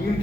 3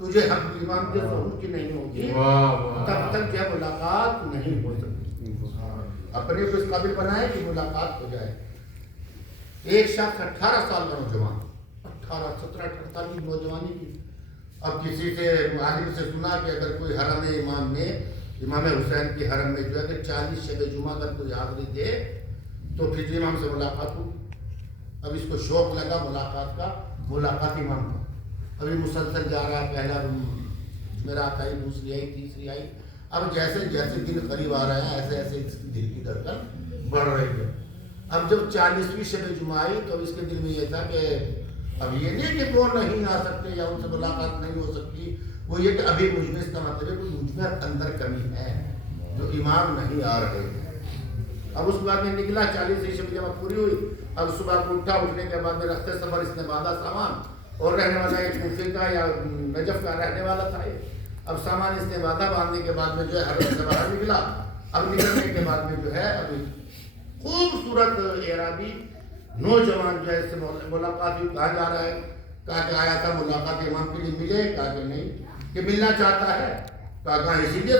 تجھے ہم امام کے ظہور کی نہیں ہوگی تب تک جو ملاقات نہیں ہو سکتی. اپنے کو اس قابل بنائے کہ ملاقات ہو جائے. ایک شخص 18 سال کا نوجوان، 18 17 18 سال کی نوجوانی کی. اب کسی سے عالم سے سنا کہ اگر کوئی حرم امام میں، امام حسین کی حرم میں جو ہے کہ 40 شب جمعہ اگر کوئی حاضری دے تو پھر امام سے ملاقات ہو. اب اس کو شوق لگا ملاقات کا، ملاقات امام کا. ابھی مسلسل جا رہا ہے، پہلا جمعرات آئی، دوسری آئی، تیسری آئی. اب جیسے جیسے دن قریب آ رہے ہیں ایسے ایسے اس کی دل کی دھڑکن بڑھ رہی ہے. اب جب 40ویں شب جمعہ آئی تو اس کے دل میں یہ تھا کہ اب یہ نہیں کہ وہ نہیں آ سکتے یا ان سے ملاقات نہیں ہو سکتی، وہ یہ کہ ابھی مجھ میں اس کا مطلب ہے کہ مجھ میں اندر کمی ہے جو امام نہیں آ رہے ہیں. اب اس کے بعد میں نکلا، 40ویں شب جمعہ پوری ہوئی. اب صبح کو اٹھا، اٹھنے کے بعد میں رخت سفر اس نے باندھا سامان، اور رہنے والا ایک کوفے کا یا نجف کا رہنے والا تھا. اب سامان اس نے باندھا، باندھنے کے بعد میں جو ہے حرم سے باہر نکلا. اب نکلنے کے بعد میں جو ہے ابھی خوبصورت اعرابی نوجوان جو ہے اس سے ملاقات ہوئی. کہاں جا رہا ہے؟ کہا کہ آیا تھا ملاقات امام کے لیے. ملے؟ کہا کہ نہیں. کہ ملنا چاہتا ہے؟ کہا کہ اسی لیے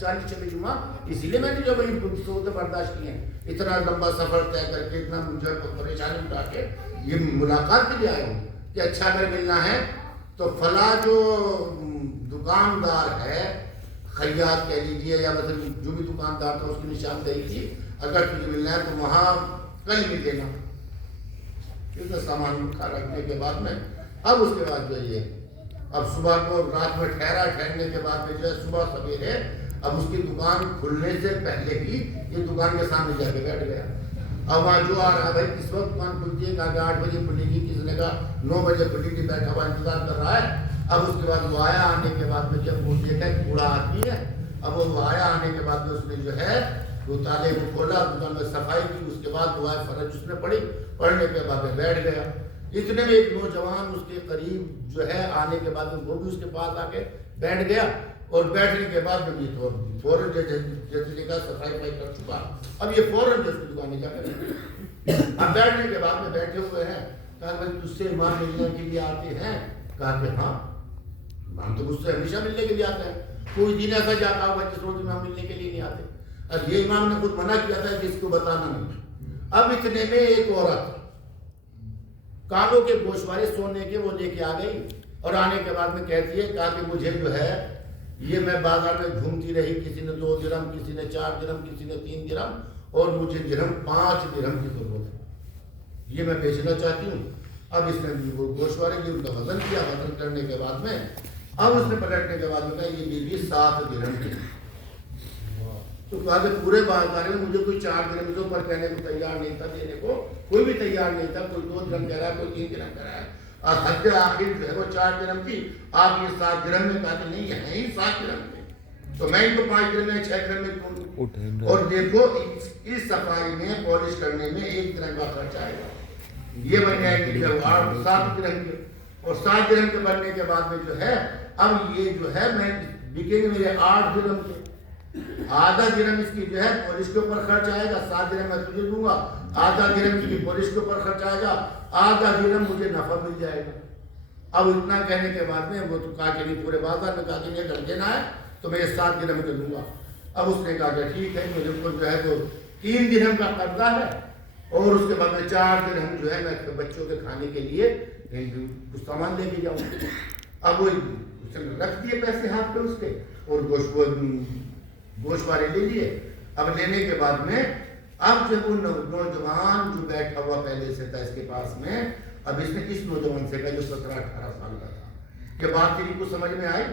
40 شب جمعہ اسی لیے میں نے جو بڑی صورتیں برداشت کی ہیں، اتنا لمبا سفر طے کر کے، اتنا مجھے پریشانی اٹھا کے یہ ملاقات کے لیے آئے ہوں کہ اچھا اگر ملنا ہے تو فلاں جو دکاندار ہے، خیاط کہہ لیجیے یا مطلب جو بھی دکاندار تھا اس کی نشاندہی تھی، اگر تجھے ملنا ہے تو وہاں کل مل لینا. سامان رکھنے کے بعد میں اب اس کے بعد جو ہے اب صبح کو رات میں ٹھہرنے کے بعد میں جو ہے صبح سویرے اب اس کی دکان کھلنے سے پہلے ہی یہ دکان کے سامنے جا کے بیٹھ گیا. اب وہاں جو آ رہا بھائی کس وقت دکان کھلتی ہے؟ کہا کہ 8 بجے کھلے گی. کسی نے کہا 9 بجے کھلے گی. بیٹھا ہوا انتظار کر رہا ہے. اب اس کے بعد وہ آیا. آنے کے بعد میں جب وہ دیکھا ایک بوڑھا آدمی ہے، اب وہ آیا. آنے کے بعد میں اس نے جو ہے وہ تالے کو کھولا، دکان میں صفائی کی. اس کے بعد دعائے فرض اس نے پڑھی. پڑھنے کے بعد میں بیٹھ گیا. اتنے میں ایک نوجوان اس کے قریب جو ہے آنے کے بعد میں وہ بھی اس کے پاس آ کے بیٹھ گیا. اور بیٹھنے کے بعد میں یہ فوراً جیسے دیکھا صفائی کر چکا، اب یہ فوراً جو اس کی دکان میں جا کر اب بیٹھنے کے بعد میں بیٹھے ہوئے ہیں. کہا بھائی تجھ سے امام ملنے کے لیے آتے ہیں؟ کہا کہ ہاں، ہم تو مجھ سے ہمیشہ ملنے کے لیے آتے ہیں. کوئی دن ایسا جاتا ہوگا جس روز امام ملنے کے لیے نہیں آتے. اب یہ امام نے خود منع کیا تھا کہ اس کو بتانا نہیں. اب اتنے میں ایک عورت کانوں کے گوشوارے سونے کے وہ لے کے آ گئی اور آنے کے بعد میں کہتی ہے کہا کہ مجھے جو ہے یہ میں بازار میں گھومتی رہی، کسی نے 2 درہم، کسی نے 4 درہم، کسی نے 3 درہم، اور مجھے درہم 5 درہم کی ضرورت ہے، یہ میں بیچنا چاہتی ہوں. اب اس نے وہ گوشوارے کی ان کا وزن کیا. وزن کرنے کے بعد میں اب اس نے پلٹنے کے بعد میں کہا یہ بیوی 7 درہم کی. تو کہا کہ پورے بازار میں مجھے کوئی 4 درہم کے اوپر کہنے کو تیار نہیں تھا، دینے کو کوئی بھی تیار نہیں تھا. کوئی 2 درہم کہہ رہا ہے، کوئی 3 درہم کہہ رہا ہے، اور حد آخر جو ہے وہ 4 درہم تھی. آپ یہ 7 درہم میں کہا کہ نہیں یہ ہے ہی 7 درہم میں، تو میں ان کو 5 درہم میں 6 درہم میں کیوں دوں. اور دیکھو اس صفائی میں پالش کرنے میں 1 درہم کا خرچ آئے گا. یہ بن جائے گی جو 7 درہم کے، اور 7 درہم کے بننے کے بعد میں جو ہے اب یہ جو ہے میں بکے گے میرے 8 درہم کے. آدھا درہم اس کی جو ہے پالش کے اوپر خرچ آئے گا. 7 درہم میں تجھے دوں گا. آدھا درہم اس کی پالش کے اوپر خرچ آئے گا. آدھا درہم مجھے نفع مل جائے گا. اب اتنا کہنے کے بعد میں وہ تو کہا کہ نہیں، پورے بازار میں کہا کہ نہیں اگر دینا ہے تو میں یہ 7 درہم کے دوں گا. اب اس نے کہا کہ ٹھیک ہے، مجھے کو جو ہے تو 3 درہم کا قرضہ ہے، اور اس کے بعد میں 4 درہم جو ہے میں بچوں کے کھانے کے لیے کچھ سامان لے کے جاؤں. اب وہ رکھ دیے پیسے ہاتھ پہ اس کے، اور گوشوارے لے لیے. اب لینے کے بعد میں اب جب وہ نوجوان جو بیٹھا ہوا پہلے سے تھا اس کے پاس میں، اب اس نے اس نوجوان سے کہا جو 17-18 سال کا تھا کہ بات تیری کو سمجھ میں آئی؟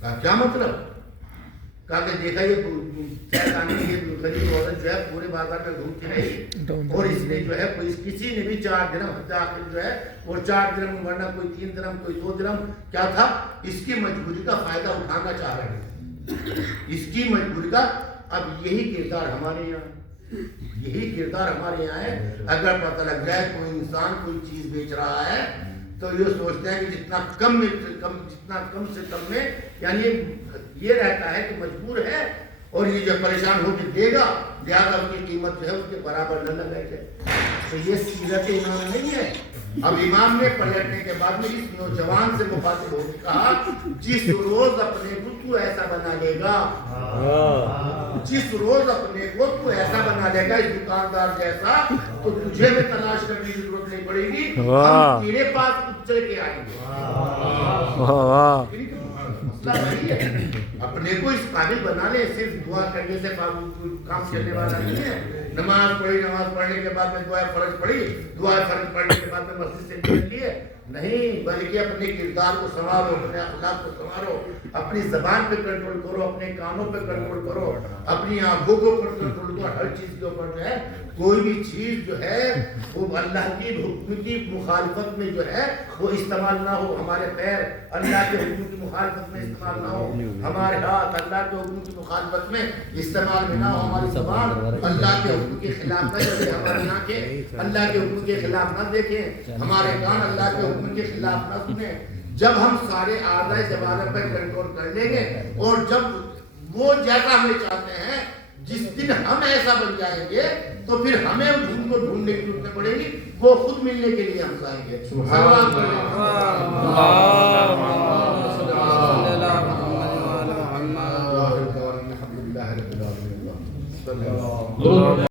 کہا کیا مطلب؟ کہا کہ دیکھا یہ غریب عورت جو ہے پورے بازار میں گھومتی رہی، اور اس نے جو ہے کسی نے بھی 4 درہم آخر جو ہے وہ 4 درہم، ورنہ کوئی 3 درہم، کوئی 2 درہم کیا تھا، اس کی مجبوری کا فائدہ اٹھانا چاہ رہے ہیں. اس کی مجبوری کا. اب یہی کردار ہمارے یہاں ہے. اگر پتہ لگ جائے کوئی انسان کوئی چیز بیچ رہا ہے تو یہ سوچتے ہیں کہ جتنا کم سے کم میں، یعنی یہ رہتا ہے کہ مجبور ہے اور یہ جو پریشان ہو کے دے گا لہٰذا اس کی قیمت جو ہے اس کے برابر نہ لگائی جائے. تو یہ سیرت ایمان نہیں ہے. اب امام نے پلٹنے کے بعد میں اس نوجوان سے مخاطب ہو کے کہا جس روز اپنے کو تو ایسا بنا لے گا، جس روز اپنے کو تو ایسا بنا لے گا اس دکاندار جیسا، تو تجھے میں تلاش کرنے کی ضرورت نہیں پڑے گی، ہم تیرے پاس کچھ چل کے آئیں گے۔ مسئلہ وہی ہے، اپنے کو اس قابل بنا لے، صرف دعا کرنے سے کام چلنے والا نہیں ہے۔ نماز پڑھی، نماز پڑھنے کے بعد میں دعا فرض پڑھی، دعا فرض پڑھنے کے بعد میں مسجد سے نکل لیے نہیں، بلکہ اپنے کردار کو سنوارو، اپنے اخلاق کو سنوارو، اپنی زبان پہ کنٹرول کرو، اپنے کانوں پہ کنٹرول کرو، اپنی آنکھوں کے اوپر کنٹرول کرو، ہر چیز کے اوپر جو ہے کوئی بھی چیز جو ہے وہ اللہ کی حکم کی مخالفت میں جو ہے وہ استعمال نہ ہو، ہمارے پیر اللہ کے حکم کی مخالفت میں استعمال نہ ہو، ہمارے ہاتھ اللہ کے حکم کی مخالفت میں استعمال میں نہ ہو، ہماری زبان اللہ کے حکم کے خلاف نہ چلے، ہماری آنکھیں اللہ کے حکم کے خلاف نہ دیکھیں، ہمارے کان اللہ کے حکم کے خلاف نہ سنیں۔ جب ہم سارے اعضائے جوارح پر کنٹرول کر لیں گے اور جب وہ جیسا ہمیں چاہتے ہیں جس دن ہم ایسا بن جائیں گے تو پھر ہمیں ان کو ڈھونڈنے کی ضرورت پڑے گی، وہ خود ملنے کے لیے ہم جائیں گے۔